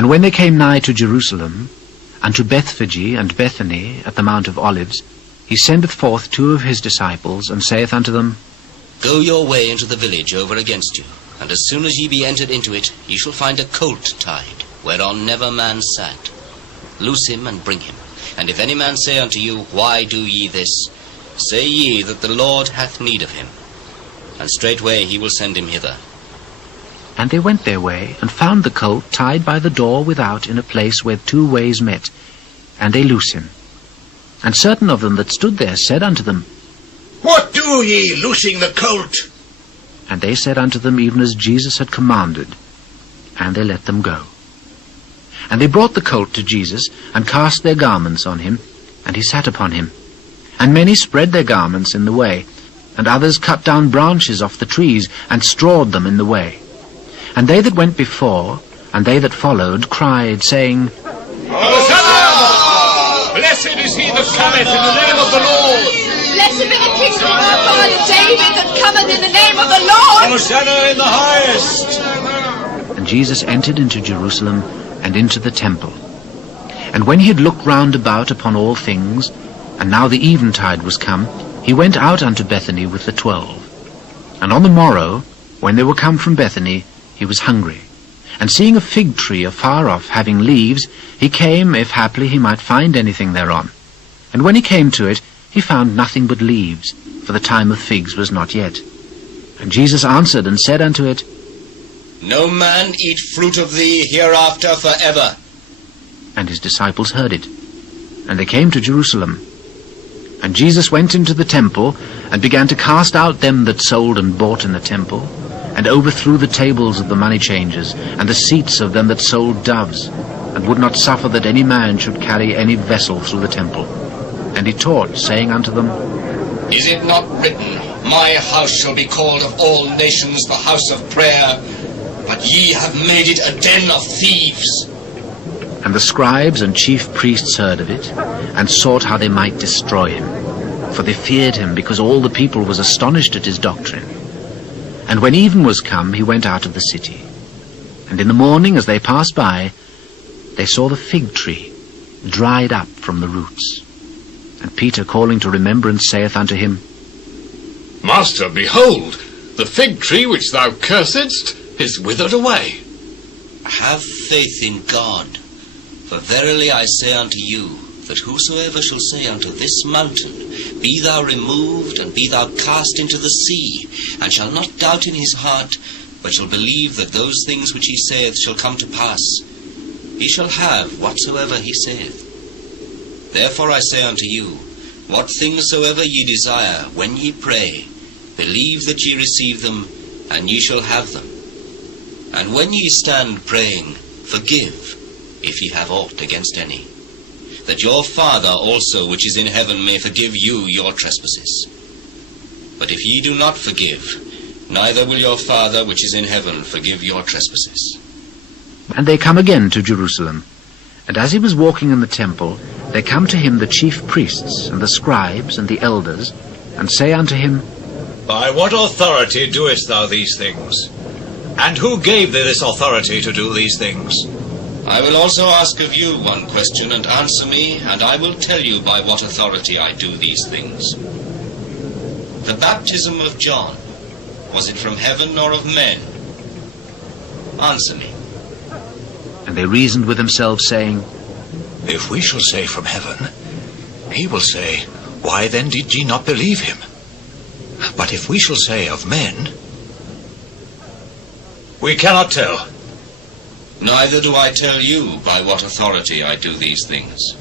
And when they came nigh to Jerusalem, unto Bethphage and Bethany at the Mount of Olives, he sendeth forth 2 of his disciples, and saith unto them, Go your way into the village over against you, and as soon as ye be entered into it, ye shall find a colt tied, whereon never man sat. Loose him and bring him. And if any man say unto you, Why do ye this? Say ye that the Lord hath need of him, and straightway he will send him hither. And they went their way, and found the colt tied by the door without in a place where 2 ways met, and they loose him. And certain of them that stood there said unto them, What do ye, loosing the colt? And they said unto them even as Jesus had commanded, and they let them go. And they brought the colt to Jesus, and cast their garments on him, and he sat upon him. And many spread their garments in the way, and others cut down branches off the trees, and strawed them in the way. And they that went before, and they that followed, cried, saying, Hosanna! Blessed is he that cometh in the name of the Lord! Blessed be the kingdom of our father David that cometh in the name of the Lord! Hosanna in the highest! And Jesus entered into Jerusalem, and into the temple. And when he had looked round about upon all things, and now the eventide was come, he went out unto Bethany with the 12. And on the morrow, when they were come from Bethany, he was hungry. And seeing a fig tree afar off having leaves, he came, if haply he might find anything thereon. And when he came to it, he found nothing but leaves, for the time of figs was not yet. And Jesus answered and said unto it, No man eat fruit of thee hereafter forever. And his disciples heard it. And they came to Jerusalem. And Jesus went into the temple, and began to cast out them that sold and bought in the temple, and overthrew the tables of the money changers, and the seats of them that sold doves, and would not suffer that any man should carry any vessel through the temple. And he taught, saying unto them, Is it not written, My house shall be called of all nations the house of prayer, but ye have made it a den of thieves? And the scribes and chief priests heard of it, and sought how they might destroy him. For they feared him, because all the people was astonished at his doctrine. And when even was come, he went out of the city. And in the morning, as they passed by, they saw the fig tree dried up from the roots. And Peter, calling to remembrance, saith unto him, Master, behold, the fig tree which thou cursedst is withered away. Have faith in God. For verily I say unto you, that whosoever shall say unto this mountain, Be thou removed, and be thou cast into the sea, and shall not doubt in his heart, but shall believe that those things which he saith shall come to pass, he shall have whatsoever he saith. Therefore I say unto you, what things soever ye desire, when ye pray, believe that ye receive them, and ye shall have them. And when ye stand praying, forgive, if ye have aught against any, that your Father also which is in heaven may forgive you your trespasses. But if ye do not forgive, neither will your Father which is in heaven forgive your trespasses. And they come again to Jerusalem. And as he was walking in the temple, there come to him the chief priests, and the scribes, and the elders, and say unto him, By what authority doest thou these things? And who gave thee this authority to do these things? I will also ask of you one question, and answer me, and I will tell you by what authority I do these things. The baptism of John, was it from heaven or of men? Answer me. And they reasoned with themselves, saying, If we shall say from heaven, he will say, Why then did ye not believe him? But if we shall say of men, we cannot tell. Neither do I tell you by what authority I do these things.